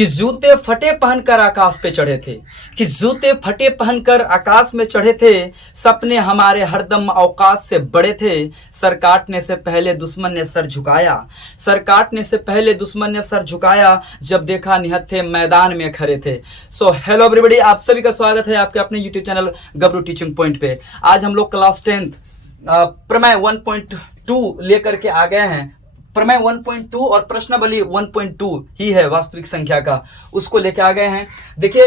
कि जूते फटे पहनकर आकाश पे चढ़े थे, कि जूते फटे पहनकर आकाश में चढ़े थे, सपने हमारे हरदम औकात से बड़े थे। सर काटने से पहले दुश्मन ने सर झुकाया, सर काटने से पहले दुश्मन ने सर झुकाया, जब देखा निहत्थे मैदान में खड़े थे। सो हेलो एवरीबॉडी, आप सभी का स्वागत है आपके अपने यूट्यूब चैनल गबरू टीचिंग पॉइंट पे। आज हम लोग क्लास 10th प्रमेय 1.2 लेकर के आ गए हैं। प्रमेय 1.2 और प्रश्नावली 1.2 ही है वास्तविक संख्या का, उसको लेके आ गए हैं। देखिए,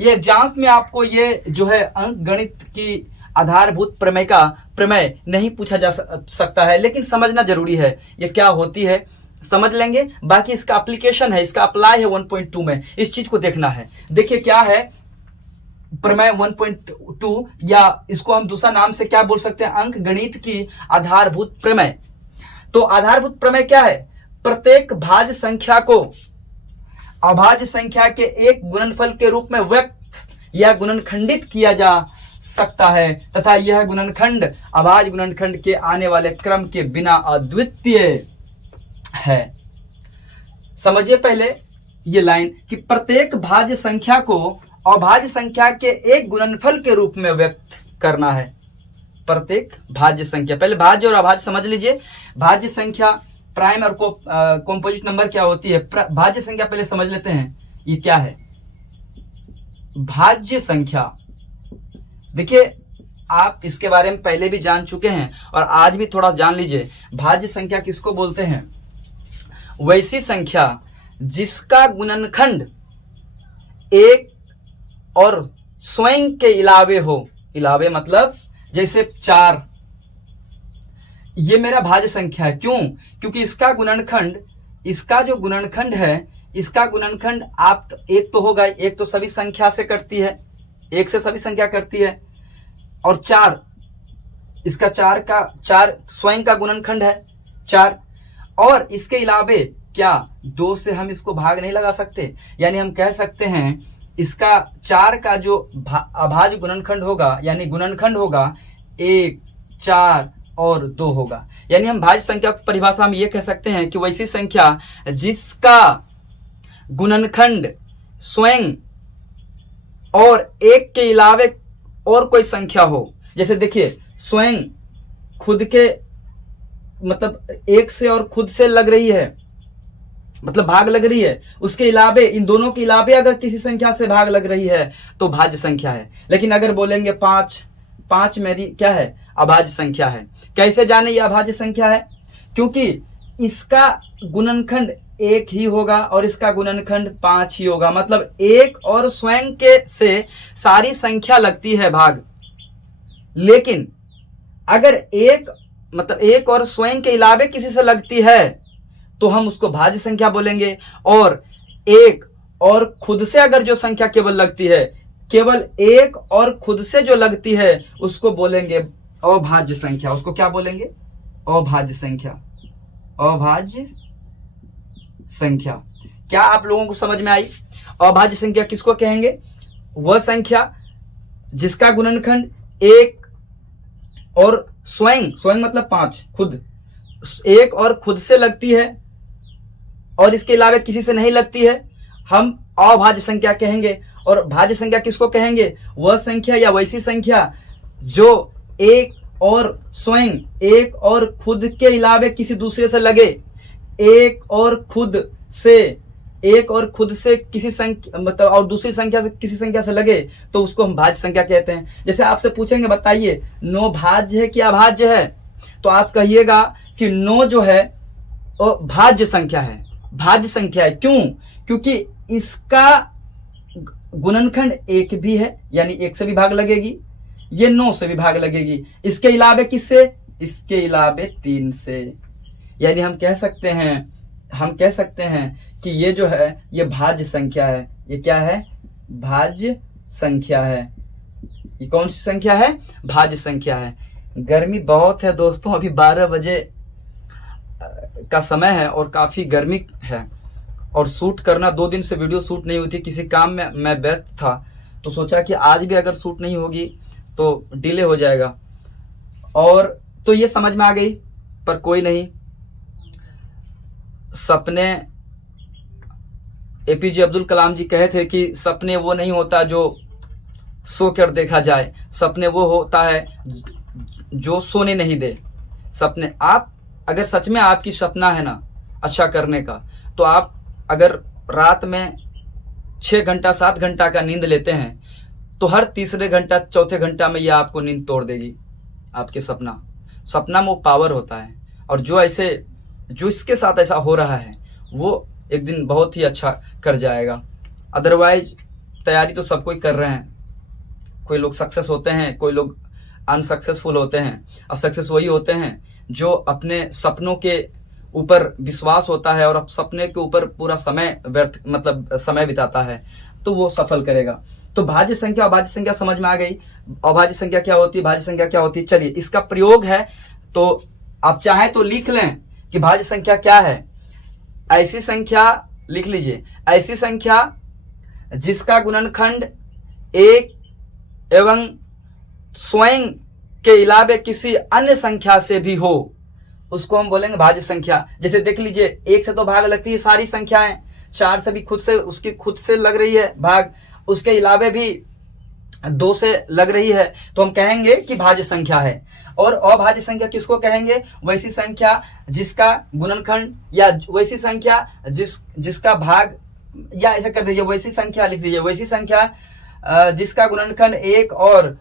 ये एग्जाम्स में आपको ये जो है अंक गणित की आधारभूत प्रमेय का प्रमेय नहीं पूछा जा सकता है, लेकिन समझना जरूरी है ये क्या होती है, समझ लेंगे। बाकी इसका एप्लीकेशन है, इसका अप्लाई है 1.2 में, इस चीज को देखना है। देखिए क्या है प्रमेय 1.2, या इसको हम दूसरा नाम से क्या बोल सकते हैं, अंक गणित की आधारभूत प्रमेय। तो आधारभूत प्रमेय क्या है? प्रत्येक भाज्य संख्या को अभाज्य संख्या के एक गुणनफल के रूप में व्यक्त या गुणनखंडित किया जा सकता है, तथा यह गुणनखंड अभाज्य गुणनखंड के आने वाले क्रम के बिना अद्वितीय है। समझिए पहले ये लाइन कि प्रत्येक भाज्य संख्या को अभाज्य संख्या के एक गुणनफल के रूप में व्यक्त करना है। प्रत्येक भाज्य संख्या, पहले भाज्य और अभाज्य समझ लीजिए। भाज्य संख्या प्राइम और कॉम्पोजिट नंबर क्या होती है। भाज्य संख्या पहले समझ लेते हैं, ये क्या है भाज्य संख्या। देखिए, आप इसके बारे में पहले भी जान चुके हैं और आज भी थोड़ा जान लीजिए। भाज्य संख्या किसको बोलते हैं? वैसी संख्या जिसका गुणनखंड एक और स्वयं के इलावे हो। इलावे मतलब जैसे 4, ये मेरा भाज्य संख्या है। क्यों? क्योंकि इसका गुणनखंड, इसका जो गुणनखंड है, इसका गुणनखंड आप एक तो होगा, एक तो सभी संख्या से करती है, एक से सभी संख्या करती है, और 4, इसका 4 स्वयं का गुणनखंड है 4, और इसके इलावे क्या 2 से हम इसको भाग नहीं लगा सकते। यानी हम कह सकते हैं इसका 4 का जो अभाज्य गुणनखंड होगा, यानी गुणनखंड होगा 1, 4 और 2 होगा। यानी हम भाज्य संख्या की परिभाषा में ये कह सकते हैं कि वैसी संख्या जिसका गुणनखंड स्वयं और एक के अलावे और कोई संख्या हो। जैसे देखिए, स्वयं खुद के मतलब एक से और खुद से लग रही है, मतलब भाग लग रही है, उसके अलावे इन दोनों के अलावे अगर किसी संख्या से भाग लग रही है तो भाज्य संख्या है। लेकिन अगर बोलेंगे 5 मेरी क्या है? अभाज्य संख्या है। कैसे जाने ये अभाज्य संख्या है? क्योंकि इसका गुणनखंड 1 ही होगा और इसका गुणनखंड 5 ही होगा। मतलब एक और स्वयं के से सारी संख्या लगती है भाग, लेकिन अगर एक और स्वयं के अलावे किसी से लगती है तो हम उसको भाज्य संख्या बोलेंगे। और एक और खुद से अगर जो संख्या केवल लगती है, केवल एक और खुद से जो लगती है, उसको बोलेंगे अभाज्य संख्या। उसको क्या बोलेंगे? अभाज्य संख्या। अभाज्य संख्या। क्या आप लोगों को समझ में आई? अभाज्य संख्या किसको कहेंगे? वह संख्या जिसका गुणनखंड एक और स्वयं मतलब 5, खुद एक और खुद से लगती है और इसके अलावा किसी से नहीं लगती है, हम अभाज्य संख्या कहेंगे। और भाज्य संख्या किसको कहेंगे? वह संख्या या वैसी संख्या जो एक और स्वयं, एक और खुद के अलावा किसी दूसरे से लगे, एक और खुद से किसी संख्या मतलब और दूसरी संख्या से किसी संख्या से लगे, तो उसको हम भाज्य संख्या कहते हैं। जैसे आपसे पूछेंगे बताइए 9 भाज्य है कि अभाज्य है, तो आप कहिएगा कि 9 जो है वो भाज्य संख्या है, भाज्य संख्या है। क्यों? क्योंकि इसका गुणनखंड 1 भी है, यानी 1 से भी भाग लगेगी, ये 9 से भी भाग लगेगी, इसके अलावे किससे? इसके अलावे 3 से। यानी हम कह सकते हैं कि ये जो है ये भाज्य संख्या है। ये क्या है? भाज्य संख्या है। ये कौन सी संख्या है? भाज्य संख्या है। गर्मी बहुत है दोस्तों, अभी 12 बजे का समय है और काफी गर्मी है, और शूट करना 2 दिन से वीडियो शूट नहीं हुई थी, किसी काम में मैं व्यस्त था, तो सोचा कि आज भी अगर शूट नहीं होगी तो डिले हो जाएगा। और तो ये समझ में आ गई, पर कोई नहीं, सपने एपीजे अब्दुल कलाम जी कहे थे कि सपने वो नहीं होता जो सो कर देखा जाए, सपने वो होता है जो सोने नहीं दे। सपने, आप अगर सच में आपकी सपना है ना अच्छा करने का, तो आप अगर रात में 6 घंटा 7 घंटा का नींद लेते हैं तो हर तीसरे घंटा चौथे घंटा में यह आपको नींद तोड़ देगी। आपके सपना में वो पावर होता है, और जो इसके साथ ऐसा हो रहा है वो एक दिन बहुत ही अच्छा कर जाएगा। अदरवाइज तैयारी तो सब कोई कर रहे हैं, कोई लोग सक्सेस होते हैं, कोई लोग अनसक्सेसफुल होते हैं। और सक्सेस वही होते हैं जो अपने सपनों के ऊपर विश्वास होता है और सपने के ऊपर पूरा समय समय बिताता है, तो वो सफल करेगा। तो भाज्य संख्या और भाज्य संख्या समझ में आ गई। अभाज्य संख्या क्या होती है, भाज्य संख्या क्या होती है। चलिए इसका प्रयोग है, तो आप चाहें तो लिख लें कि भाज्य संख्या क्या है। ऐसी संख्या लिख लीजिए, ऐसी संख्या जिसका गुणनखंड 1 एवं स्वयं के अलावे किसी अन्य संख्या से भी हो, उसको हम बोलेंगे भाज्य संख्या। जैसे देख लीजिए, 1 से तो भाग लगती है सारी संख्याएं, 4 से भी उसकी खुद से लग रही है भाग, उसके अलावे भी 2 से लग रही है, तो हम कहेंगे कि भाज्य संख्या है। और अभाज्य संख्या किसको कहेंगे, वैसी संख्या जिसका गुणनखंड, या वैसी संख्या जिसका भाग, या ऐसा कर दीजिए वैसी संख्या लिख दीजिए, वैसी संख्या जिसका गुणनखंड 1 और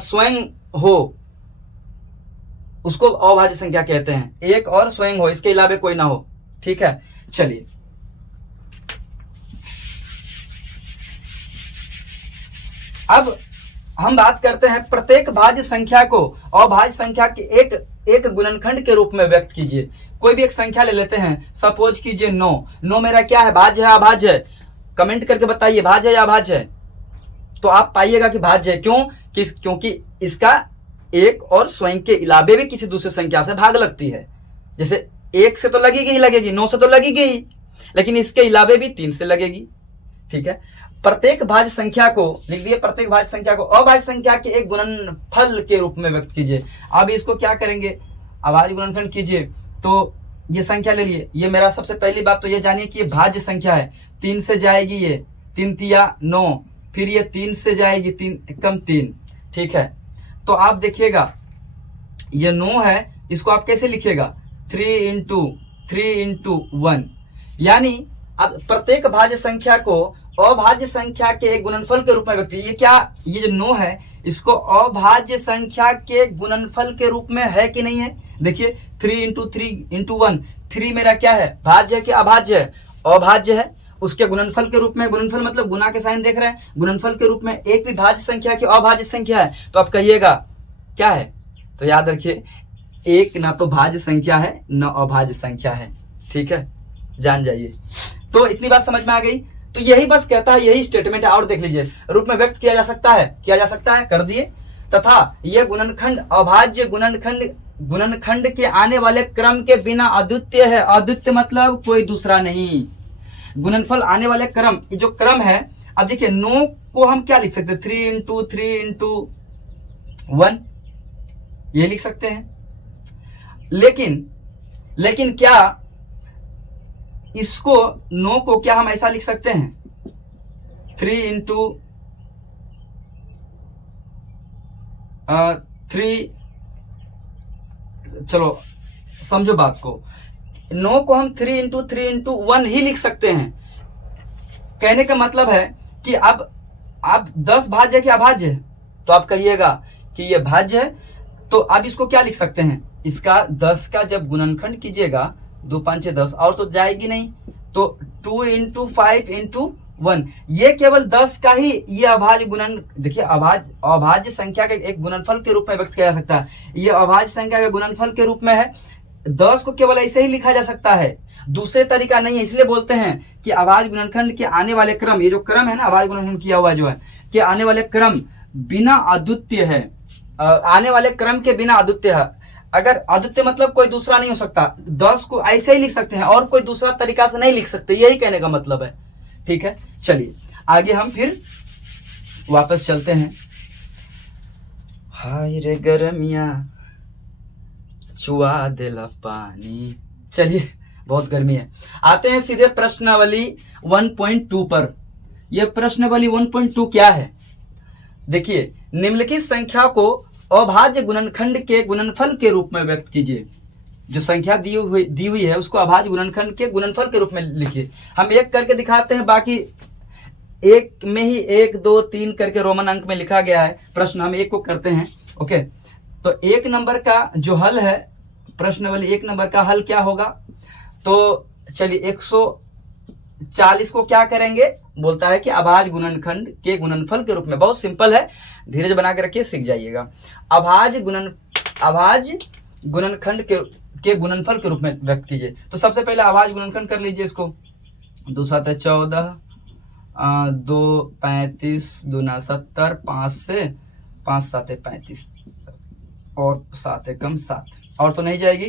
स्वयं हो, उसको अभाज्य संख्या कहते हैं। 1 और स्वयं हो, इसके अलावा कोई ना हो। ठीक है, चलिए अब हम बात करते हैं प्रत्येक भाज्य संख्या को अभाज्य संख्या के एक गुणनखंड के रूप में व्यक्त कीजिए। कोई भी एक संख्या ले लेते हैं, सपोज कीजिए 9 मेरा क्या है, भाज्य है अभाज्य है? कमेंट करके बताइए भाज्य है या अभाज्य है। तो आप पाइएगा कि भाज्य है। क्योंकि इसका 1 और स्वयं के अलावे भी किसी दूसरी संख्या से भाग लगती है। जैसे 1 से तो लगेगी, 9 से तो लगेगी ही, लेकिन इसके अलावे भी 3 से लगेगी। ठीक है, प्रत्येक भाज्य संख्या को लिख दिए, प्रत्येक भाज्य संख्या को अभाज्य संख्या के एक गुणनफल के रूप में व्यक्त कीजिए। अब इसको क्या करेंगे, अभाज्य गुणनखंड कीजिए। तो ये संख्या ले लिए, ये मेरा सबसे पहली बात तो ये जानिए कि ये भाज्य संख्या है। 3 से जाएगी, ये 3 तिया 9, फिर ये 3 से जाएगी, 3 कम 3। ठीक है, तो आप देखिएगा ये 9 है, इसको आप कैसे लिखिएगा, 3 into 1। यानी अब प्रत्येक भाज्य संख्या को अभाज्य संख्या के एक गुणनफल के रूप में व्यक्त कीजिए। ये जो 9 है, इसको अभाज्य संख्या के गुणनफल के रूप में है कि नहीं है। देखिए 3 into 1, 3 मेरा क्या है, भाज्य है कि अभाज्य है, अभाज्य है। उसके गुणनफल के रूप में, गुणनफल मतलब गुना के साइन देख रहे हैं, गुणनफल के रूप में एक भी भाज्य संख्या की अभाज्य संख्या है, तो आप कहिएगा क्या है। तो याद रखिए, एक ना तो भाज्य संख्या है न अभाज्य संख्या है। ठीक है, जान जाइए। तो इतनी बात समझ में आ गई। तो यही बस कहता है, यही स्टेटमेंट है। और देख लीजिए, रूप में व्यक्त किया जा सकता है, कर दिए। तथा यह गुणनखंड अभाज्य गुणनखंड के आने वाले क्रम के बिना अद्वितीय है। अद्वितीय मतलब कोई दूसरा नहीं। गुणनफल आने वाले क्रम, ये जो क्रम है, अब देखिए 9 को हम क्या लिख सकते हैं, 3 into 1, ये लिख सकते हैं। लेकिन क्या इसको 9 को क्या हम ऐसा लिख सकते हैं, 3 into 3, चलो समझो बात को, 9 को हम 3 into 1 ही लिख सकते हैं। कहने का मतलब है कि अब 10 भाज्य है कि अभाज्य है, तो आप कहिएगा कि ये भाज्य है। तो अब इसको क्या लिख सकते हैं, इसका 10 का जब गुणनखंड कीजिएगा, 2 5 10, और तो जाएगी नहीं, तो 2 into 5 into 1, ये केवल 10 का ही ये अभाज्य गुणन, देखिए अभाज्य संख्या के एक गुणनफल के रूप में व्यक्त किया जा सकता है। ये अभाज्य संख्या के गुणनफल के रूप में है। 10 को केवल ऐसे ही लिखा जा सकता है, दूसरे तरीका नहीं है। इसलिए बोलते हैं कि अभाज्य गुणनखंड के आने वाले क्रम, ये जो क्रम है ना, अभाज्य गुणनखंड किया हुआ जो है, कि आने वाले क्रम बिना अद्वितीय है। आने वाले क्रम के बिना अद्वितीय है। अगर अद्वितीय मतलब कोई दूसरा नहीं हो सकता, 10 को ऐसे ही लिख सकते हैं और कोई दूसरा तरीका से नहीं लिख सकते, यही कहने का मतलब है। ठीक है, चलिए आगे हम फिर वापस चलते हैं। हाय रे गरमिया चुआ देला पानी। चलिए बहुत गर्मी है। आते हैं सीधे प्रश्नावली 1.2 पर। यह प्रश्नावली 1.2 क्या है? देखिए, निम्नलिखित संख्या को अभाज्य गुणनखंड के गुणनफल के रूप में व्यक्त कीजिए। जो संख्या दी हुई है उसको अभाज्य गुणनखंड के गुणनफल के रूप में लिखिए। हम एक करके दिखाते हैं, बाकी एक में ही 1 2 3 करके रोमन अंक में लिखा गया है प्रश्न, हम एक को करते हैं। ओके, तो 1 नंबर का जो हल है, प्रश्नावली 1 नंबर का हल क्या होगा? तो चलिए 140 को क्या करेंगे? बोलता है कि अभाज्य गुणनखंड के गुणनफल के रूप में। बहुत सिंपल है, धीरज बना के रखिए, सीख जाइएगा। अभाज्य गुणनखंड के गुणनफल के रूप में व्यक्त कीजिए। तो सबसे पहले अभाज्य गुणनखंड कर लीजिए इसको। 2 7 14, 2 35, 2 9 70, 5 से 5 7 35 और 7 एकम 7, और तो नहीं जाएगी।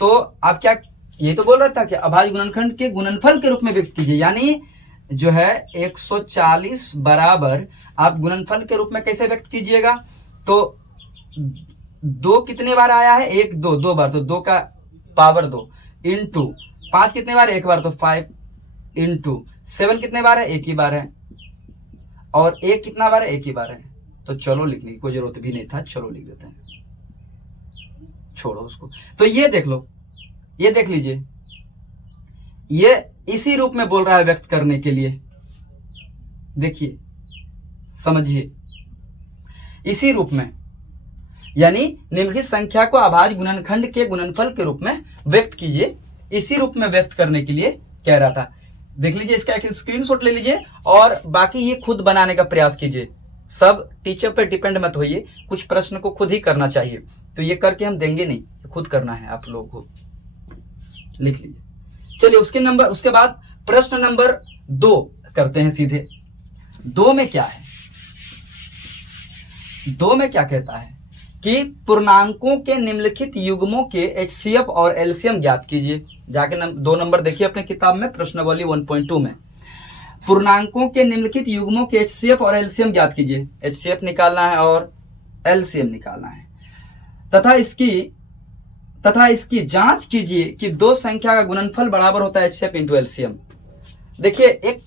तो आप क्या, ये तो बोल रहा था कि अभाज्य गुणनखंड के गुणनफल के रूप में व्यक्त कीजिए, यानी जो है 140 बराबर आप गुणनफल के रूप में कैसे व्यक्त कीजिएगा? तो 2 कितने बार आया है? 1 2 2 बार, तो 2 का पावर 2 इंटू 5 कितने बार? 1 बार, तो 5 इंटू 7 कितने बार है? 1 ही बार है, और 1 कितना बार है? 1 ही बार है। तो चलो लिखने की कोई जरूरत भी नहीं था, चलो लिख देते हैं, छोड़ो उसको। तो ये देख लो, ये देख लीजिए, ये इसी रूप में बोल रहा है व्यक्त करने के लिए। देखिए, समझिए, इसी रूप में, यानी निम्नलिखित संख्या को अभाज्य गुणनखंड के गुणनफल के रूप में व्यक्त कीजिए। इसी रूप में व्यक्त करने के लिए कह रहा था। देख लीजिए, इसका एक स्क्रीनशॉट ले लीजिए और बाकी ये खुद बनाने का प्रयास कीजिए। सब टीचर पर डिपेंड मत होइए, कुछ प्रश्न को खुद ही करना चाहिए। तो ये करके हम देंगे नहीं, खुद करना है आप लोगों को। लिख लीजिए। चलिए उसके बाद प्रश्न नंबर 2 करते हैं सीधे। 2 में क्या है? 2 में क्या कहता है कि पूर्णांकों के निम्नलिखित युग्मों के HCF और LCM ज्ञात कीजिए। जाके 2 नंबर देखिए अपने किताब में, प्रश्नावली 1.2 में। पूर्णांकों के निम्नलिखित युग्मों के HCF और LCM ज्ञात कीजिए। HCF निकालना है और LCM निकालना है, तथा इसकी जांच कीजिए कि 2 संख्या का गुणनफल बराबर होता है HCF इंटू LCM। देखिए, एक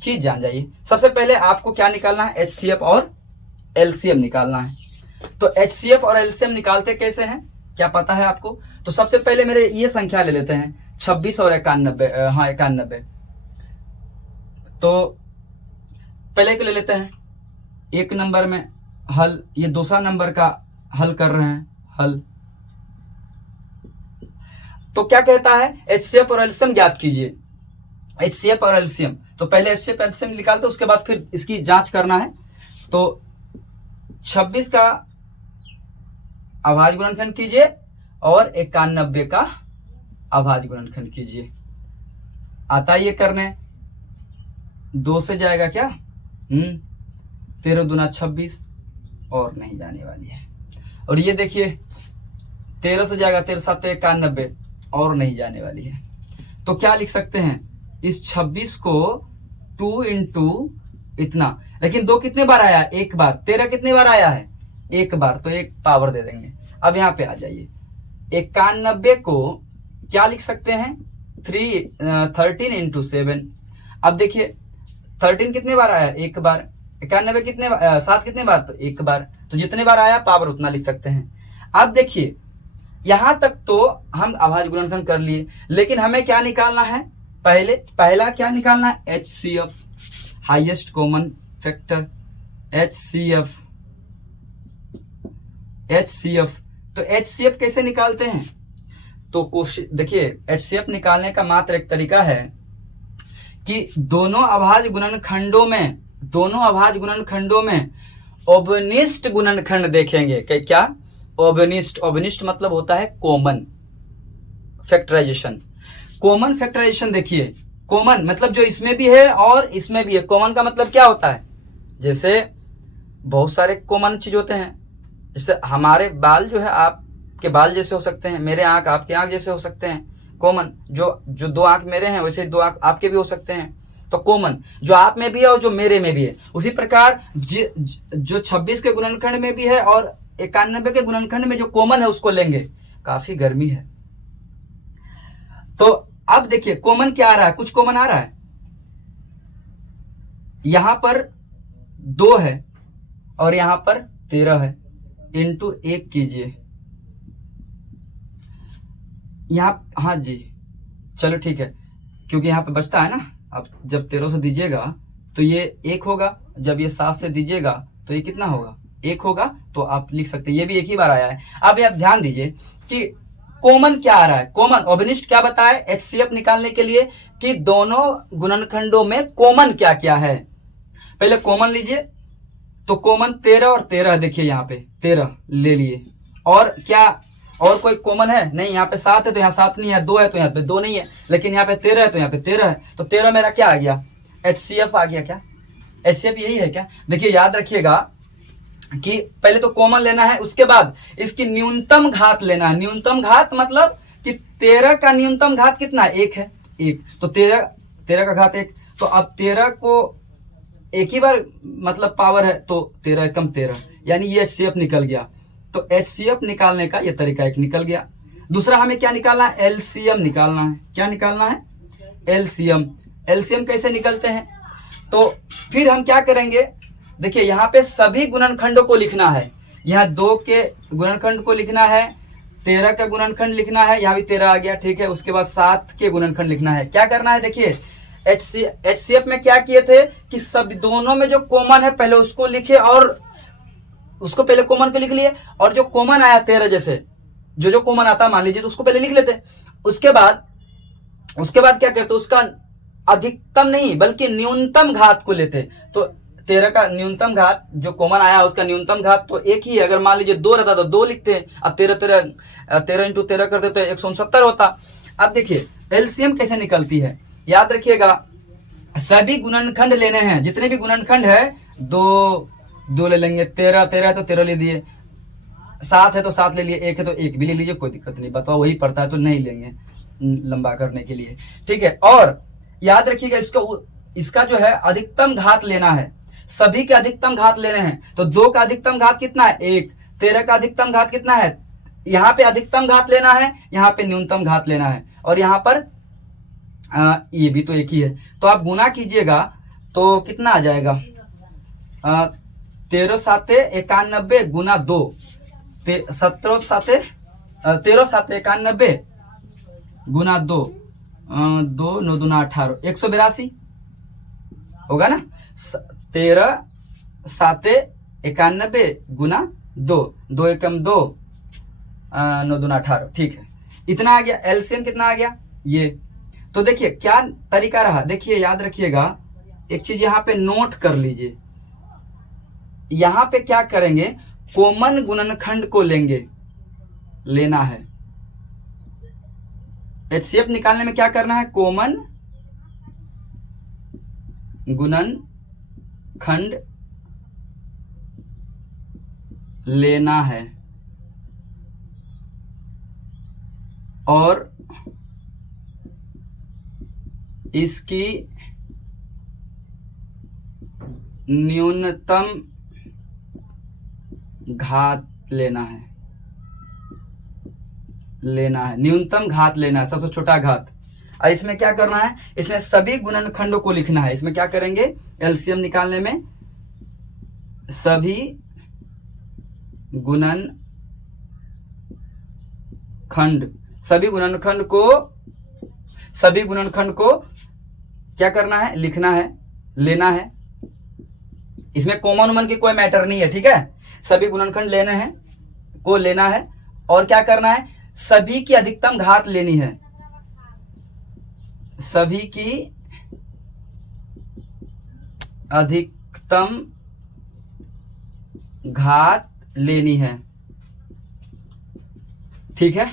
चीज जान जाइए, सबसे पहले आपको क्या निकालना है? HCF और LCM निकालना है। तो HCF और LCM निकालते कैसे हैं, क्या पता है आपको? तो सबसे पहले मेरे ये संख्या ले लेते हैं, 26 और 91। हाँ, 91। तो पहले को ले लेते हैं 1 नंबर में हल, ये दूसरा नंबर का हल कर रहे हैं, हल। तो क्या कहता है? HCF और LCM ज्ञात कीजिए। HCF और LCM, तो पहले HCF LCM निकालते, उसके बाद फिर इसकी जांच करना है। तो 26 का अभाज्य गुणनखंड कीजिए और 91 का अभाज्य गुणनखंड कीजिए। आता ये करने, 2 से जाएगा क्या? 13 दूना 26, और नहीं जाने वाली है। और ये देखिए, 13 से जाएगा 13 7 91, और नहीं जाने वाली है। तो क्या लिख सकते हैं? इस 26 को 2 इंटू इतना, लेकिन 2 कितने बार आया? 1 बार। 13 कितने बार आया है? 1 बार, तो 1 पावर दे देंगे। अब यहां पे आ जाइए, 91 को क्या लिख सकते हैं? 13 इंटू 7। अब देखिए, 13 कितने बार आया? 1 बार। 91 कितने 7 कितने बार? तो 1 बार। तो जितने बार आया पावर उतना लिख सकते हैं। अब देखिए, यहां तक तो हम अभाज्य गुणनखंड कर लिए, लेकिन हमें क्या निकालना है? पहला क्या निकालना है? HCF, highest common factor. HCF। तो HCF कैसे निकालते हैं? तो कोशिश देखिए, HCF निकालने का मात्र एक तरीका है कि दोनों अभाज्य गुणनखंडों में ओबनिष्ट गुणनखंड देखेंगे। क्या? ओबनिष्ट मतलब होता है कॉमन फैक्टराइजेशन। कॉमन फैक्टराइजेशन देखिए, कॉमन मतलब जो इसमें भी है और इसमें भी है। कॉमन का मतलब क्या होता है? जैसे बहुत सारे कॉमन चीज होते हैं, जैसे हमारे बाल जो है आपके बाल जैसे हो सकते हैं, मेरे आंख आपके आंख जैसे हो सकते हैं। कॉमन, जो 2 आंख मेरे हैं वैसे 2 आंख आपके भी हो सकते हैं। तो कॉमन जो आप में भी है और जो मेरे में भी है। उसी प्रकार जो 26 के गुणनखंड में भी है और 91 के गुणनखंड में जो कॉमन है उसको लेंगे। काफी गर्मी है, तो अब देखिए कॉमन क्या आ रहा है, कुछ कॉमन आ रहा है, यहां पर 2 है और यहां पर 13 है, इंटू 1 कीजिए यहां, हाँ जी चलो ठीक है, क्योंकि यहां पे बचता है ना, अब जब 13 से दीजिएगा तो ये 1 होगा, जब ये 7 से दीजिएगा तो ये कितना होगा, 1 होगा, तो आप लिख सकते हैं, ये भी एक ही बार आया है। अब आप ध्यान दीजिए कि कॉमन क्या आ रहा है, कॉमन ओबनिस्ट क्या बताया एचसीएफ निकालने के लिए कि दोनों गुणनखंडों में कॉमन क्या क्या है। पहले कॉमन लीजिए, तो कॉमन 13 और 13 देखिए, यहाँ पे 13 ले लिए, और क्या और कोई कॉमन है नहीं, यहाँ पे 7 है तो यहाँ 7 नहीं है, 2 है तो यहाँ पे 2 नहीं है, लेकिन यहाँ पे 13 है तो यहाँ पे 13 है, तो 13 मेरा क्या आ गया, एचसीएफ आ गया। क्या एचसीएफ यही है क्या? देखिए याद रखिएगा कि पहले तो कॉमन लेना है, उसके बाद इसकी न्यूनतम घात लेना है। न्यूनतम घात मतलब कि 13 का न्यूनतम घात कितना है, 1 है, 1 तो 13 का घात 1, तो अब 13 को एक ही बार मतलब पावर है, तो 13 एकम 13, यानी ये एचसीएफ निकल गया। तो एचसीएफ निकालने का ये तरीका एक निकल गया। दूसरा हमें क्या निकालना है, एलसीएम निकालना है। क्या निकालना है, एलसीएम। एलसीएम कैसे निकलते हैं, तो फिर हम क्या करेंगे, देखिए यहाँ पे सभी गुणनखंडों को लिखना है, यहाँ 2 के गुणनखंड को लिखना है, 13 का गुणनखंड लिखना है, यहाँ भी 13 आ गया, ठीक है, उसके बाद 7 के गुणनखंड लिखना है। क्या करना है, देखिए एचसीएफ में क्या किए थे कि सब दोनों में जो कॉमन है पहले उसको लिखे, और उसको पहले कॉमन को लिख लिए, और जो कॉमन आया 13 जैसे जो कॉमन आता मान लीजिए तो उसको पहले लिख लेते, उसके बाद क्या करते, उसका अधिकतम नहीं बल्कि न्यूनतम घात को लेते। तो 13 का न्यूनतम घात जो कॉमन आया उसका न्यूनतम घात तो 1 ही है, अगर मान लीजिए 2 रहता तो 2 लिखते हैं, अब 13 इंटू 13 करते तो 169 होता। अब देखिए एलसीएम कैसे निकलती है, याद रखिएगा सभी गुणनखंड लेने हैं, जितने भी गुणनखंड है 2 ले लेंगे, 13 है तो 13 ले दिए, 7 है तो 7 ले लिए, 1 है तो 1 भी ले लीजिए, कोई दिक्कत नहीं, बताओ वही पड़ता है तो नहीं लेंगे लंबा करने के लिए, ठीक है। और याद रखिएगा इसका जो है अधिकतम घात लेना है, सभी के अधिकतम घात लेने हैं, तो 2 का अधिकतम घात कितना है, 1, 13 का अधिकतम घात कितना है, यहाँ पे अधिकतम घात लेना है, यहाँ पे न्यूनतम घात लेना है, और यहाँ पर ये भी तो एक ही है, तो आप गुना कीजिएगा तो कितना आ जाएगा, 13 साते 91 गुना 2, 13 साते 91 गुना 2, 2 9 दूना 18, 182 होगा ना, 13 साते 91 गुना 2, 2 एकम 2, 9 दूना 18, ठीक है, इतना आ गया। एलसीएम कितना आ गया ये, तो देखिए क्या तरीका रहा, देखिए याद रखिएगा एक चीज यहाँ पे नोट कर लीजिए, यहां पे क्या करेंगे, कॉमन गुणनखंड को लेना है। एचसीएफ निकालने में क्या करना है, कॉमन गुणनखंड लेना है, और इसकी न्यूनतम घात लेना है, न्यूनतम घात लेना है, सबसे छोटा घात। और इसमें क्या करना है, इसमें सभी गुणनखंडों को लिखना है। इसमें क्या करेंगे, एलसीएम निकालने में सभी गुणनखंड को क्या करना है, लिखना है, लेना है। इसमें कॉमन उमन की कोई मैटर नहीं है, ठीक है, सभी गुणनखंड लेने हैं को लेना है, और क्या करना है, सभी की अधिकतम घात लेनी है, सभी की अधिकतम घात लेनी है, ठीक है।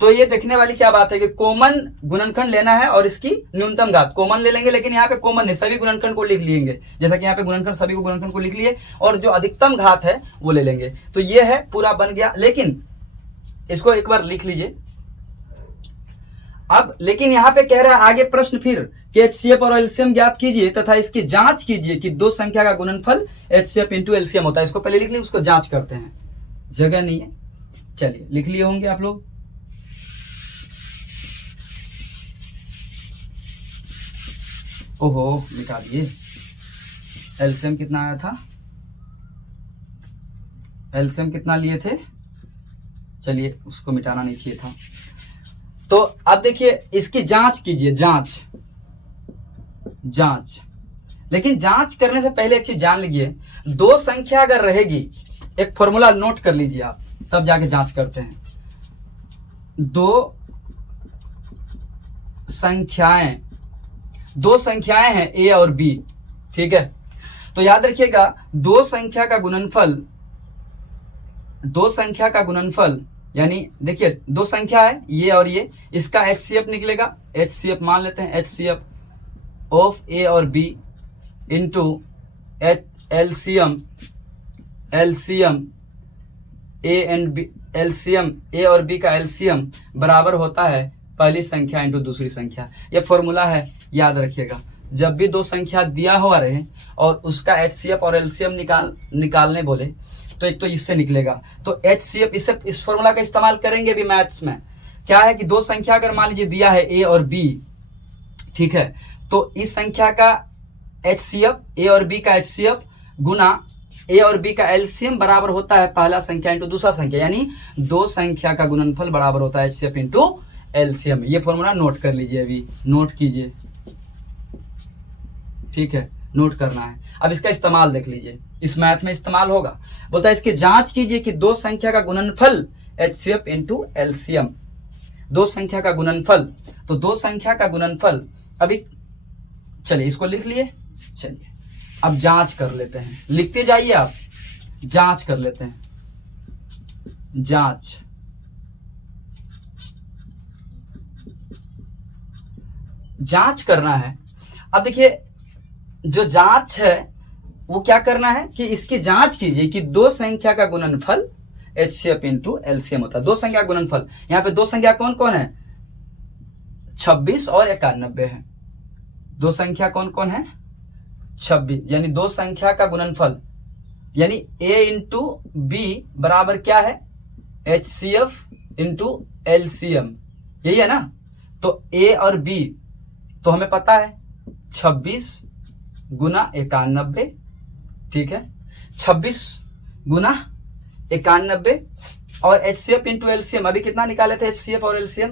तो ये देखने वाली क्या बात है कि कॉमन गुणनखंड लेना है और इसकी न्यूनतम घात, कॉमन ले लेंगे लेकिन यहाँ पे कॉमन नहीं, सभी गुणनखंड को लिख लेंगे, जैसा कि यहाँ पे गुणनखंड सभी को गुणनखंड को लिख लिए, और जो अधिकतम घात है वो ले लेंगे। तो ये है पूरा बन गया, लेकिन इसको एक बार लिख लीजिए अब। लेकिन यहाँ पे कह रहा है आगे प्रश्न फिर कि एचसीएफ और एलसीएम ज्ञात कीजिए तथा इसकी जांच कीजिए कि 2 संख्या का गुणनफल एचसीएफ इंटू एलसीएम होता है। इसको पहले लिख लीजिए, उसको जांच करते हैं, जगह नहीं है, चलिए लिख लिए होंगे आप लोग। ओहो मिटा दिए। एलसीएम कितना आया था, एलसीएम कितना लिए थे, चलिए उसको मिटाना नहीं चाहिए था। तो अब देखिए इसकी जांच कीजिए, जांच जांच। लेकिन जांच करने से पहले एक चीज जान लीजिए, दो संख्या अगर रहेगी, एक फॉर्मूला नोट कर लीजिए आप, तब जाके जांच करते हैं। दो संख्याएं हैं ए और बी, ठीक है। तो याद रखिएगा दो संख्या का गुणनफल यानी देखिए दो संख्या है ये और ये, इसका एचसीएफ निकलेगा, एचसीएफ मान लेते हैं, एचसीएफ ऑफ ए और B into LCM A and B, LCM A और बी का एलसीएम बराबर होता है पहली संख्या इंटू दूसरी संख्या। यह फॉर्मूला है, याद रखिएगा। जब भी दो संख्या दिया हुआ रहे और उसका एचसीएफ और एलसीएम निकालने बोले तो एक तो इससे निकलेगा, तो एचसीएफ इस फॉर्मूला का इस्तेमाल करेंगे भी मैथ्स में। क्या है कि दो संख्या अगर मान लीजिए दिया है ए और बी, ठीक है, तो इस संख्या का एचसीएफ ए और बी का एचसीएफ गुना ए और बी का एलसीएम बराबर होता है पहला संख्या इंटू दूसरा संख्या, यानी दो संख्या का गुणनफल बराबर होता है एचसीएफ इंटू एलसीएम। ये फॉर्मूला नोट कर लीजिए, अभी नोट कीजिए, ठीक है, नोट करना है। अब इसका इस्तेमाल देख लीजिए, इस मैथ में इस्तेमाल होगा। बोलता है इसकी जांच कीजिए कि दो संख्या का गुणनफल एचसीएफ इंटू एलसीएम, दो संख्या का गुणनफल, तो दो संख्या का गुणनफल अभी, चलिए इसको लिख लिए, चलिए अब जांच कर लेते हैं, लिखते जाइए आप, जांच कर लेते हैं, जांच करना है। अब देखिए जो जांच है वो क्या करना है कि इसकी जांच कीजिए कि दो संख्या का गुणनफल एचसीएफ इंटू एलसीएम होता है। दो संख्या गुणनफल, यहां पे दो संख्या कौन कौन है, 26 और 91 है। दो संख्या कौन कौन है, 26, यानी दो संख्या का गुणनफल यानी ए इंटू बी बराबर क्या है, एचसीएफ इंटू एलसीएम, यही है ना। तो ए और बी तो हमें पता है 26 गुना 91, ठीक है, 26 गुना 91 और एचसीएफ इंटू एलसीएम अभी कितना निकाले थे, एचसीएफ और एलसीएम,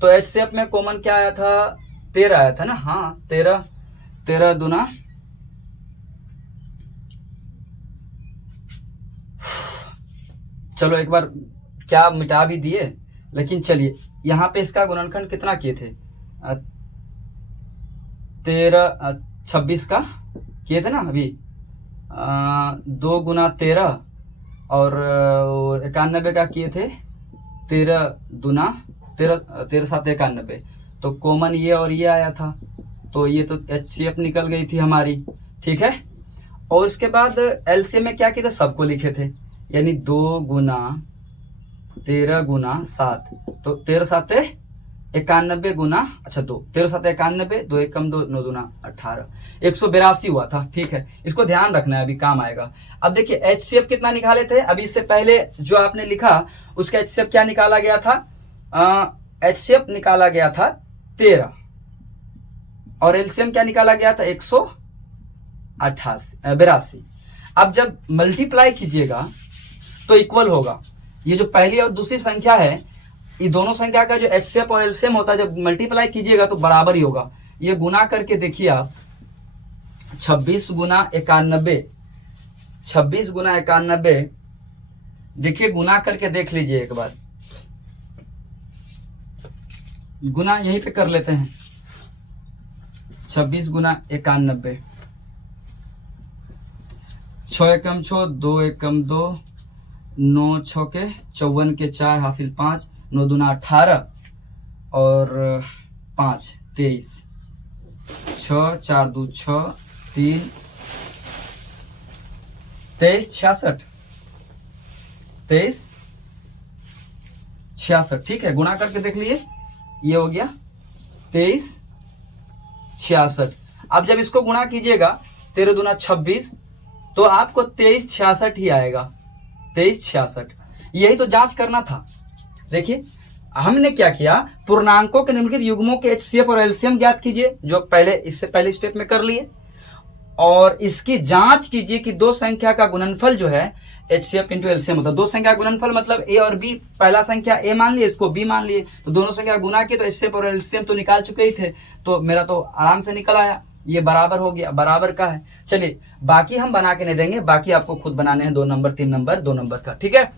तो एचसीएफ में कॉमन क्या आया था, 13 आया था ना, हाँ 13 दुना, चलो एक बार क्या मिटा भी दिए, लेकिन चलिए यहां पे इसका गुणनखंड कितना किए थे, 26 का किए थे ना अभी, 2 गुना 13 और 91 का किए थे 13 दुना 13 7 91, तो कॉमन ये और ये आया था, तो ये तो एचसीएफ निकल गई थी हमारी, ठीक है। और उसके बाद एलसीएम में क्या किए थे, सबको लिखे थे, यानी 2 गुना 13 गुना 7, तो 13 7 91 गुना, अच्छा 2, 13 7 91, 2 एकम 2, 9 दूना 18, 182 हुआ था, ठीक है। इसको ध्यान रखना है, अभी काम आएगा। अब देखिए एचसीएफ कितना निकाले थे, अभी इससे पहले जो आपने लिखा उसका एचसीएफ क्या निकाला गया था, एचसीएफ निकाला गया था 13 और एलसीएम क्या निकाला गया था 182। अब जब मल्टीप्लाई कीजिएगा तो इक्वल होगा, ये जो पहली और दूसरी संख्या है, ये दोनों संख्या का जो एचसीएफ और एलसीएम होता है जब मल्टीप्लाई कीजिएगा तो बराबर ही होगा। ये गुना करके देखिए आप, 26 गुना 91, 26 गुना 91, देखिए गुना करके देख लीजिए एक बार, गुना यहीं पे कर लेते हैं, 26 गुना 91, 6 एकम 6, 2 एकम 2, 9 6 के 54 के 4 हासिल 5, 9 दूना 18 और 5 23, 6 4 2 6 3 23 66, 23 66, ठीक है। गुणा करके देख लिए, ये हो गया 23 66। अब जब इसको गुणा कीजिएगा 13 दूना 26, तो आपको 23 66 ही आएगा, 23 66। यही तो जांच करना था। देखिए हमने क्या किया, पूर्णांकों के निम्नलिखित युग्मों के HCF और LCM ज्ञात कीजिए, जो पहले इससे पहले स्टेप में कर लिए, और इसकी जांच कीजिए कि दो संख्या का गुणनफल जो है HCF इंटू LCM होता है। दो संख्या का गुणनफल मतलब A और B, पहला संख्या A मान लिए, इसको B मान लिए, तो दोनों संख्या गुना किए तो HCF और LCM तो निकाल चुके ही थे, तो मेरा तो आराम से निकल आया, ये बराबर हो गया, बराबर का है। चलिए बाकी हम बना के नहीं देंगे, बाकी आपको खुद बनाने हैं, 2 नंबर 3 नंबर 2 नंबर का, ठीक है।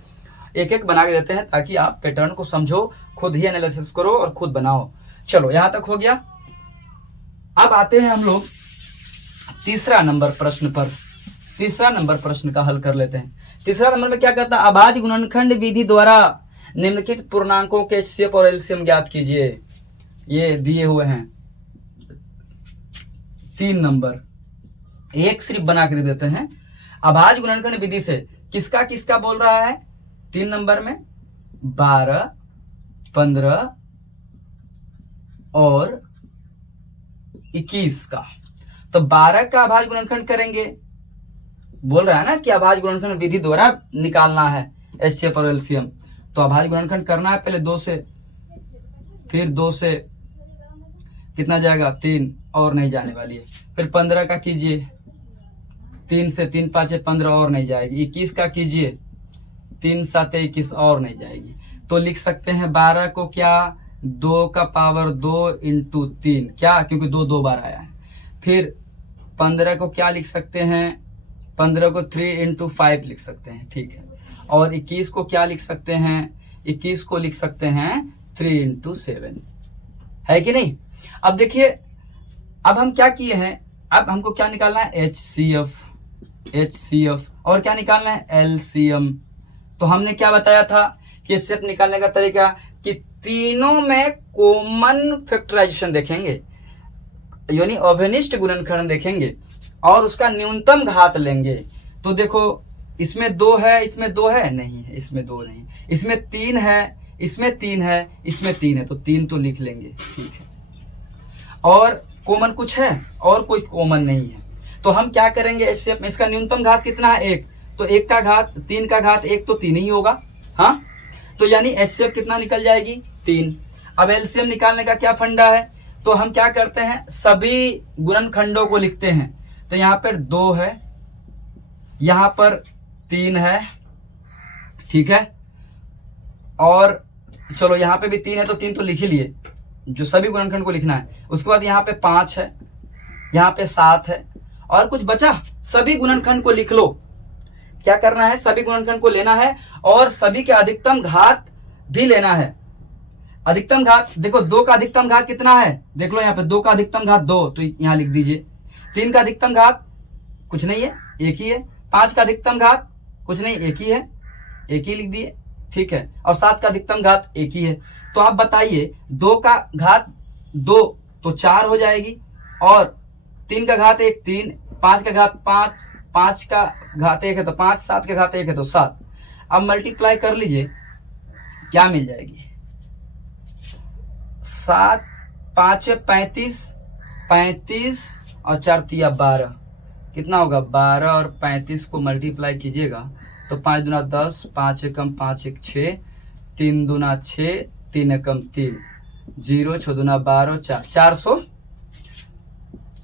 एक एक बना के देते हैं ताकि आप पैटर्न को समझो, खुद ही एनालिसिस करो और खुद बनाओ। चलो यहां तक हो गया। अब आते हैं हम लोग तीसरा नंबर प्रश्न पर। तीसरा नंबर प्रश्न का हल कर लेते हैं। तीसरा नंबर में क्या कहता है, अभाज्य गुणनखंड विधि द्वारा निम्नलिखित पूर्णांकों के HCF और LCM ज्ञात कीजिए। ये दिए हुए हैं 3 नंबर, एक सिर्फ बना के दे देते हैं। अभाज्य गुणनखंड विधि से किसका किसका बोल रहा है, 3 नंबर में 12, 15 और 21 का। तो 12 का अभाज्य गुणनखंड करेंगे, बोल रहा है ना कि अभाज्य गुणनखंड विधि द्वारा निकालना है HCF और LCM, तो अभाज्य गुणनखंड करना है पहले 2 से, फिर 2 से कितना जाएगा 3 और नहीं जाने वाली है, फिर 15 का कीजिए 3 से 3 5 15 और नहीं जाएगी, 21 का कीजिए 3 7 21 और नहीं जाएगी, तो लिख सकते हैं 12 को क्या 2 का पावर 2 इंटू 3, क्या क्योंकि 2 2 बार आया है। फिर 15 को क्या लिख सकते हैं, 15 को 3 इंटू 5 लिख सकते हैं, ठीक है। और 21 को क्या लिख सकते हैं, 21 को लिख सकते हैं 3 इंटू 7, है कि नहीं। अब देखिए, अब हम क्या किए हैं, अब हमको क्या निकालना है HCF और क्या निकालना है LCM। तो हमने क्या बताया था कि HCF निकालने का तरीका कि तीनों में कॉमन फैक्टराइजेशन देखेंगे, यानी अभिनिष्ट गुणनखंड देखेंगे और उसका न्यूनतम घात लेंगे। तो देखो इसमें 2 है, इसमें 2 है, नहीं है, इसमें 2 नहीं, इसमें 3 है, इसमें 3 है, इसमें 3 है, तो 3 तो लिख लेंगे, ठीक है। और कॉमन कुछ है, और कोई कॉमन नहीं है, तो हम क्या करेंगे HCF में, इसका न्यूनतम घात कितना है 1, तो 1 का घात 3 का घात 1 तो 3 ही होगा, हाँ। तो यानी HCF कितना निकल जाएगी 3। अब LCM निकालने का क्या फंडा है, तो हम क्या करते हैं सभी गुणनखंडों को लिखते हैं। तो यहां पर 2 है, यहां पर 3 है, ठीक है, और चलो यहां पे भी 3 है, तो 3 तो लिख ही लिए, जो सभी गुणनखंड को लिखना है। उसके बाद यहाँ पे 5 है, यहाँ पे 7 है, और कुछ बचा, सभी गुणनखंड को लिख लो। क्या करना है, सभी गुणनखंड को लेना है और सभी के अधिकतम घात भी लेना है। अधिकतम घात देखो, 2 का अधिकतम घात कितना है, देख लो यहाँ पे 2 का अधिकतम घात 2, तो यहाँ लिख दीजिए। 3 का अधिकतम घात कुछ नहीं है, 1 ही है। 5 का अधिकतम घात कुछ नहीं, 1 ही है, 1 ही लिख दिए, ठीक है। और 7 का अधिकतम घात 1 ही है। तो आप बताइए 2 का घात 2 तो 4 हो जाएगी, और 3 का घात 1 3, 5 का घात 5, 5 का घात 1 है तो 5, 7 का घात 1 है तो 7। अब मल्टीप्लाई कर लीजिए, क्या मिल जाएगी, 7 5 35, 35 और 4 तिया 12, कितना होगा 12 और 35 को मल्टीप्लाई कीजिएगा तो 5 दूना 10, 5 एकम 5 एक 6, 3 दूना 6, 3 एकम 3, 0 6 दूना 12,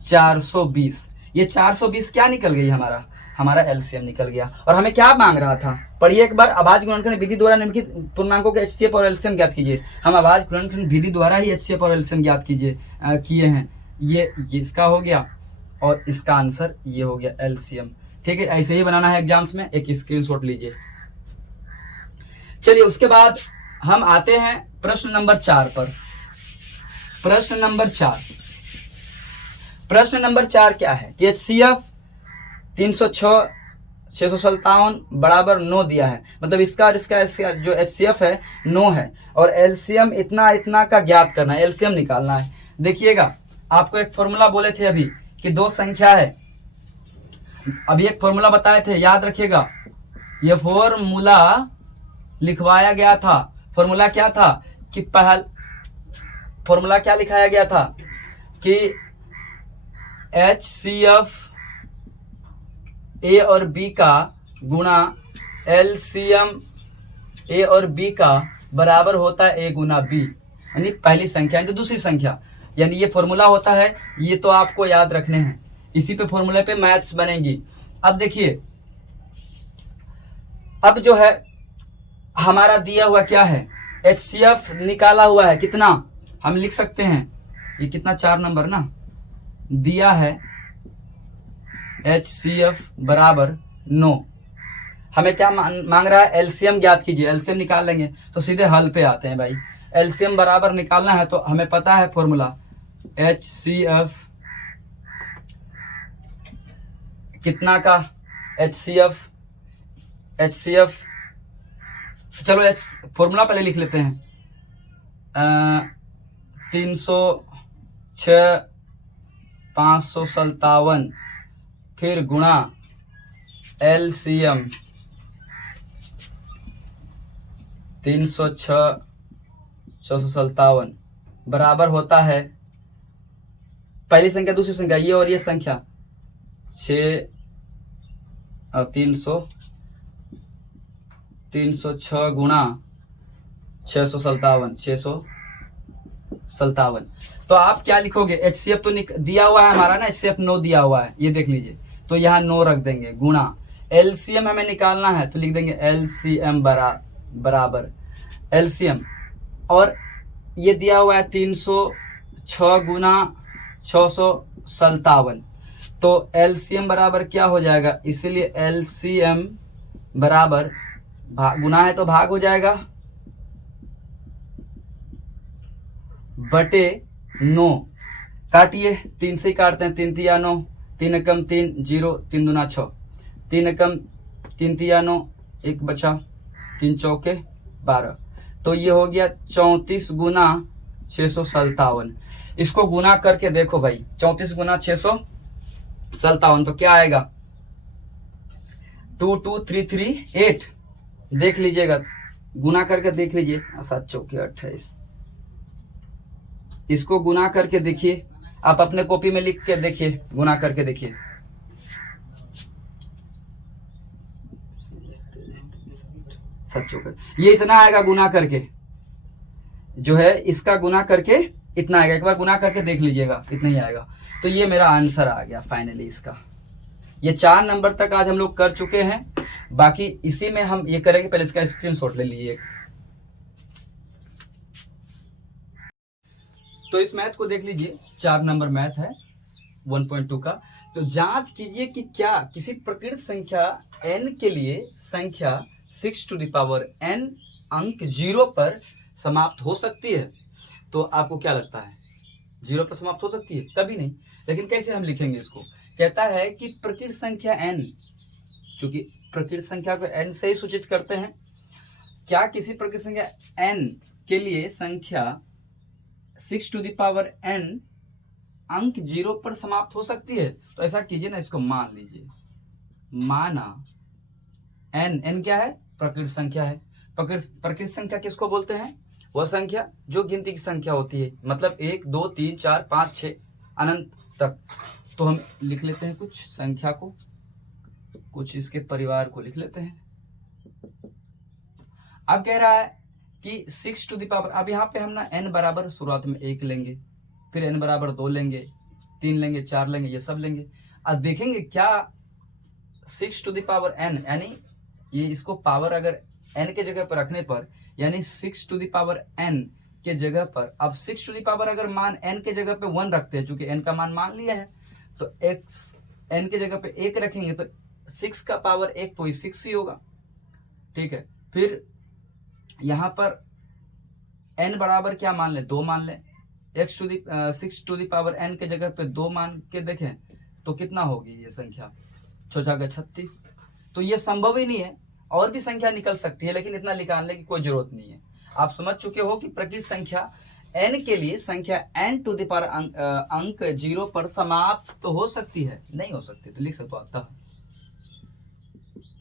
420। ये 420 क्या निकल गई, हमारा LCM निकल गया। और हमें क्या मांग रहा था, पढ़िए एक बार, अभाज्य गुणनखंड विधि द्वारा निम्नलिखित पूर्णांकों के HCF और LCM ज्ञात कीजिए। हम अभाज्य गुणनखंड विधि द्वारा ही HCF और LCM ज्ञात किए हैं। ये इसका हो गया और इसका आंसर ये हो गया LCM, ठीक है। ऐसे ही बनाना है एग्जाम्स में, एक स्क्रीनशॉट लीजिए। चलिए उसके बाद हम आते हैं प्रश्न नंबर 4 पर। प्रश्न नंबर 4 क्या है कि HCF 306 657 बराबर 9 दिया है, मतलब इसका जो HCF है 9 है, और LCM इतना का ज्ञात करना है, LCM निकालना है। देखिएगा, आपको एक फॉर्मूला बोले थे अभी कि 2 संख्या है, अभी एक फॉर्मूला बताए थे, याद रखिएगा। ये फॉर्मूला लिखवाया गया था। फॉर्मूला क्या था कि फॉर्मूला क्या लिखाया गया था कि HCF A और B का गुणा LCM A और B का बराबर होता है a गुना b, यानी पहली संख्या इंटू दूसरी संख्या, यानी ये फॉर्मूला होता है, ये तो आपको याद रखने हैं, इसी पे फॉर्मूले पे मैथ्स बनेंगी। अब देखिए, अब जो है हमारा दिया हुआ क्या है, HCF निकाला हुआ है, कितना हम लिख सकते हैं, ये कितना 4 नंबर ना दिया है, HCF बराबर 9। हमें क्या मांग रहा है, एलसीएम ज्ञात कीजिए, एलसीएम निकाल लेंगे तो सीधे हल पे आते हैं भाई। एलसीएम बराबर निकालना है तो हमें पता है फॉर्मूला, HCF कितना का, HCF चलो फॉर्मूला पहले लिख लेते हैं, 306 557 फिर गुणा एलसीएम 306 657 बराबर होता है पहली संख्या दूसरी संख्या, ये और ये संख्या 6 और 306 गुणा 657 तो आप क्या लिखोगे, HCF तो दिया हुआ है हमारा ना, HCF 9 दिया हुआ है, ये देख लीजिए, तो यहाँ 9 रख देंगे, गुणा LCM हमें निकालना है तो लिख देंगे LCM बराबर LCM, और ये दिया हुआ है 306 गुना 657, तो LCM बराबर क्या हो जाएगा, इसीलिए LCM बराबर गुना है तो भाग हो जाएगा बटे 9, काटिए 3 से ही काटते हैं, 3 तिया 9, 3 एकम 3 0, 3 दूना 6, 3 एकम 3 तिया 9, 1 बचा, 3 चौके 12, तो ये हो गया 34 गुना 657। इसको गुना करके देखो भाई, 34 गुना 657 तो क्या आएगा, 22338, देख लीजिएगा, गुना करके देख लीजिए, 7 चौके 28, इसको गुना करके देखिए, आप अपने कॉपी में लिख के देखिए, गुना करके देखिए, ये इतना आएगा, गुना करके जो है इसका गुना करके इतना आएगा, एक बार गुना करके देख लीजिएगा, इतना ही आएगा। तो ये मेरा आंसर आ गया फाइनली इसका। ये 4 नंबर तक आज हम लोग कर चुके हैं, बाकी इसी में हम ये करेंगे, पहले इसका स्क्रीनशॉट ले लीजिए। तो इस मैथ को देख लीजिए, 4 नंबर मैथ है 1.2 का। तो जांच कीजिए कि क्या किसी प्रकृत संख्या n के लिए संख्या 6 टू द पावर n अंक 0 पर समाप्त हो सकती है। तो आपको क्या लगता है, 0 पर समाप्त हो सकती है? कभी नहीं। लेकिन कैसे हम लिखेंगे इसको? कहता है कि प्रकृत संख्या n, क्योंकि प्रकृत संख्या को n से ही सूचित करते हैं, क्या किसी प्रकृत संख्या n के लिए संख्या 6 टू द पावर n अंक 0 पर समाप्त हो सकती है? तो ऐसा कीजिए ना, इसको मान लीजिए, माना n क्या है, प्रकृत संख्या है। प्रकृत संख्या किसको बोलते हैं? वह संख्या जो गिनती की संख्या होती है, मतलब 1 2 3 4 5 6 अनंत तक। तो हम लिख लेते हैं कुछ संख्या को, कुछ इसके परिवार को लिख लेते हैं। अब कह रहा है कि 6 टू द पावर, अब यहाँ पे हम ना n बराबर शुरुआत में 1 लेंगे, फिर n बराबर 2 लेंगे, 3 लेंगे, 4 लेंगे, ये सब लेंगे। अब देखेंगे क्या 6 टू द पावर n, यानी ये इसको पावर अगर n के जगह पर रखने पर, यानी 6 टू द पावर n के जगह पर, अब 6 टू द पावर अगर मान n के जगह पे 1 रखते हैं, चूंकि n का मान मान लिया है, तो x n के जगह पे 1 रखेंगे तो 6 का पावर 1 तो 6 ही होगा, ठीक है। फिर यहां पर n बराबर क्या मान ले, 2 मान ले, 6 टू द पावर n के जगह पे 2 मान के देखें तो कितना होगी ये संख्या, 36। तो ये संभव ही नहीं है, और भी संख्या निकल सकती है, लेकिन इतना निकालने की कोई जरूरत नहीं है। आप समझ चुके हो कि प्रकृत संख्या n के लिए संख्या n टू द पावर अंक 0 पर समाप्त तो हो सकती है, नहीं हो सकती तो लिख सकते हो अतः।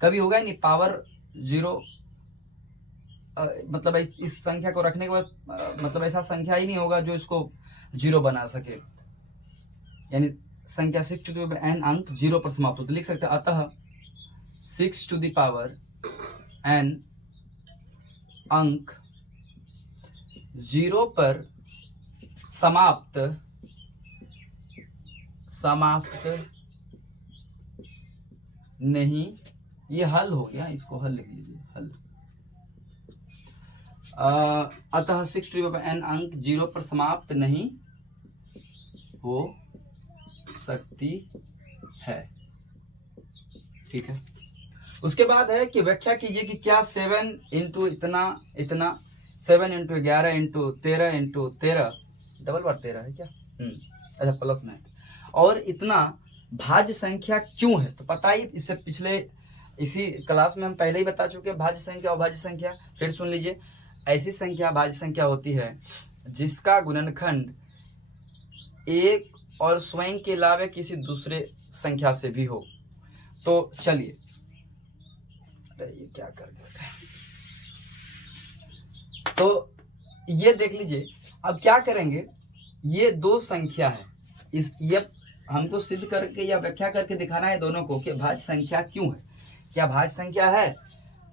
कभी होगा ही नहीं पावर 0, मतलब इस संख्या को रखने के बाद मतलब ऐसा संख्या ही नहीं होगा जो इसको 0 बना सके, यानी संख्या 6 टू द पावर n अंक 0 पर समाप्त हो, तो लिख सकते हैं अतः 6 टू द पावर n अंक 0 पर समाप्त नहीं, ये हल हो गया, इसको हल लिख लीजिए, हल। अतः 6 टू द पावर n अंक 0 पर समाप्त नहीं हो सकती है। ठीक है, उसके बाद है कि व्याख्या कीजिए कि क्या 7 इंटू इतना इतना 7 इंटू 11 इंटू 13 इंटू 13 डबल बार 13 है क्या? अच्छा, प्लस में, और इतना भाज्य संख्या क्यों है? तो पता ही, इससे पिछले इसी क्लास में हम पहले ही बता चुके हैं भाज्य संख्या और भाज्य संख्या। फिर सुन लीजिए, ऐसी संख्या भाज्य संख्या होती है जिसका गुणनखंड एक और स्वयं के अलावा किसी दूसरे संख्या से भी हो। तो चलिए, ये क्या कर गया, तो ये देख लीजिए। अब क्या करेंगे, ये दो संख्या है, ये हमको सिद्ध करके या व्याख्या करके दिखाना है दोनों को कि भाज्य संख्या क्यों है। क्या भाज्य संख्या है?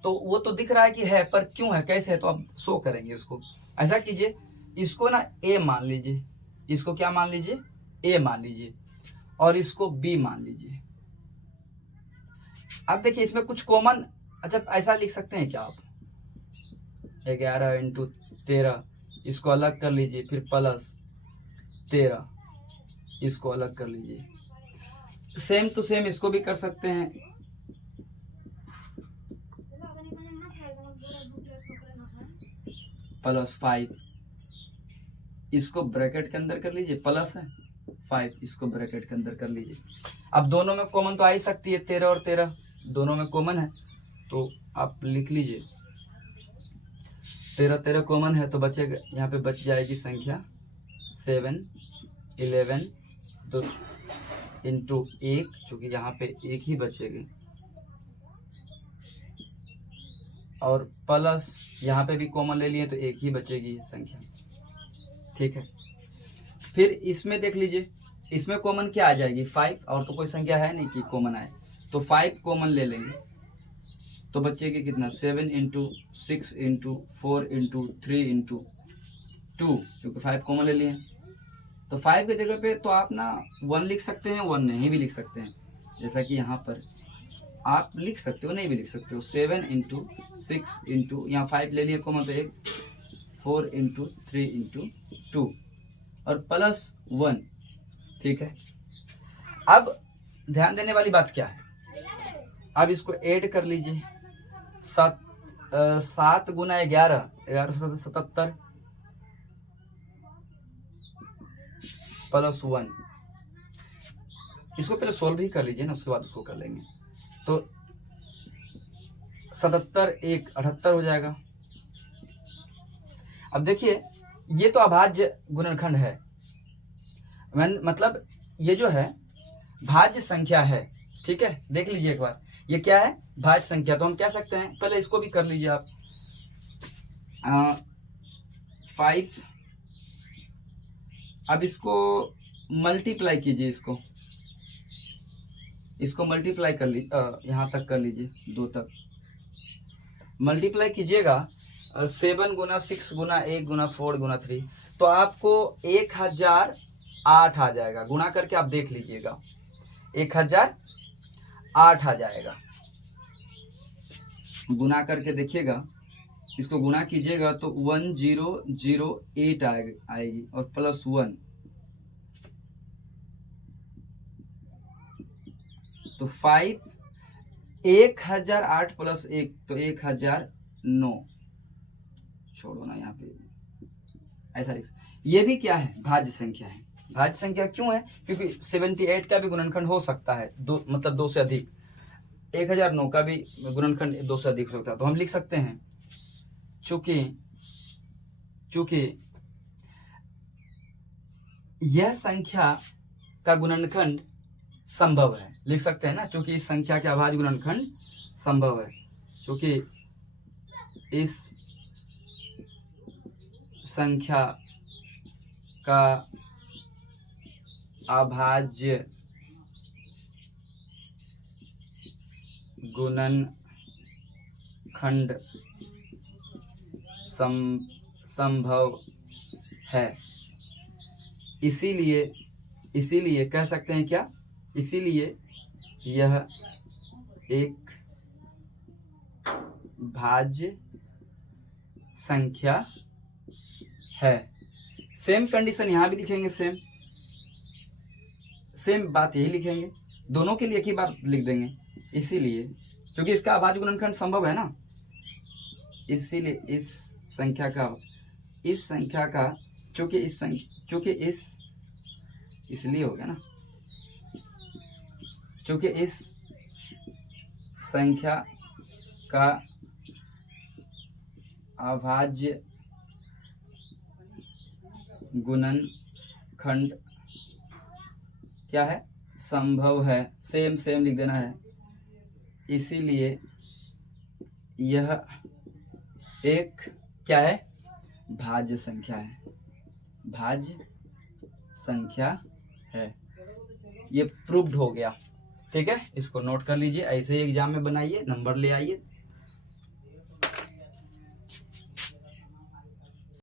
तो वो तो दिख रहा है कि है, पर क्यों है, कैसे है, तो अब शो करेंगे इसको। ऐसा कीजिए, इसको ना ए मान लीजिए, इसको क्या मान लीजिए, ए मान लीजिए, और इसको बी मान लीजिए। अब देखिए इसमें कुछ कॉमन, अच्छा ऐसा लिख सकते हैं क्या आप, 11 इंटू 13, इसको अलग कर लीजिए, फिर प्लस 13, इसको अलग कर लीजिए। सेम टू सेम इसको भी कर सकते हैं, प्लस 5, इसको ब्रैकेट के अंदर कर लीजिए, प्लस है 5, इसको ब्रैकेट के अंदर कर लीजिए। अब दोनों में कॉमन तो आ ही सकती है, 13 और 13 दोनों में कॉमन है, तो आप लिख लीजिए 13 13 कॉमन है, तो बचेगा, यहाँ पे बच जाएगी संख्या 7 11 तो इंटू 1, चूंकि यहाँ पे एक ही बचेगी, और प्लस यहाँ पे भी कॉमन ले लिए तो एक ही बचेगी संख्या। ठीक है, फिर इसमें देख लीजिए, इसमें कॉमन क्या आ जाएगी, 5, और तो कोई संख्या है नहीं कि कॉमन आए, तो 5 कॉमन ले लेंगे, तो बचेगी कितना, 7 इंटू 6 इंटू 4 इंटू 3 इंटू 2, क्योंकि 5 कॉमन ले लिए। तो 5 की जगह पे तो आप ना 1 लिख सकते हैं, 1 नहीं भी लिख सकते हैं, जैसा कि यहाँ पर आप लिख सकते हो, नहीं भी लिख सकते हो। 7 इंटू 6 इंटू, यहाँ 5 ले लिए कॉमन, तो 4 इंटू 3 इंटू 2 और प्लस 1। ठीक है, अब ध्यान देने वाली बात क्या है, अब इसको ऐड कर लीजिए, 7 गुना 11 1177 प्लस 1, इसको पहले सोल्व ही कर लीजिए ना, उसके बाद उसको कर लेंगे, तो 77 1 78 हो जाएगा। अब देखिए, ये तो अभाज्य गुणनखंड है, मतलब ये जो है भाज्य संख्या है। ठीक है, देख लीजिए एक बार, ये क्या है, भाज्य संख्या। तो हम कह सकते हैं, पहले इसको भी कर लीजिए आप, 5, अब इसको मल्टीप्लाई कीजिए, इसको मल्टीप्लाई कर लीजिए, यहाँ तक कर लीजिए, 2 तक मल्टीप्लाई कीजिएगा, 7 गुना 6 गुना 1 गुना 4 गुना 3, तो आपको 1008 आ जाएगा। गुना करके आप देख लीजिएगा, 1008 आ जाएगा। गुना करके देखिएगा, इसको गुना कीजिएगा तो 1008 आएगी, और प्लस 1, तो 5, 1008 प्लस 1 तो 1009, छोड़ो ना यहाँ पे, ऐसा लिख। ये भी क्या है, भाज्य संख्या है। भाज्य संख्या क्यों है, क्योंकि 78 का भी गुणनखंड हो सकता है, मतलब 2 से अधिक, 1009 का भी गुणनखंड 2 से अधिक हो सकता है। तो हम लिख सकते हैं, चूंकि यह संख्या का गुणनखंड संभव है, लिख सकते हैं ना, चूंकि इस संख्या के अभाज्य गुणनखंड संभव है, चूंकि इस संख्या का अभाज्य गुणनखंड संभव है। इसीलिए कह सकते हैं क्या, इसीलिए यह एक भाज्य संख्या है। सेम कंडीशन यहां भी लिखेंगे, सेम बात यही लिखेंगे, दोनों के लिए एक ही बात लिख देंगे। इसीलिए क्योंकि इसका अभाज्य गुणनखंड संभव है ना, इसीलिए इस संख्या का चूंकि इसलिए हो गया ना, चूंकि इस संख्या का अभाज्य गुणनखंड क्या है, संभव है। सेम लिख देना है। इसीलिए यह एक क्या है, भाज्य संख्या है, भाज्य संख्या है। ये प्रूव्ड हो गया। ठीक है, इसको नोट कर लीजिए, ऐसे ही एग्जाम में बनाइए, नंबर ले आइए।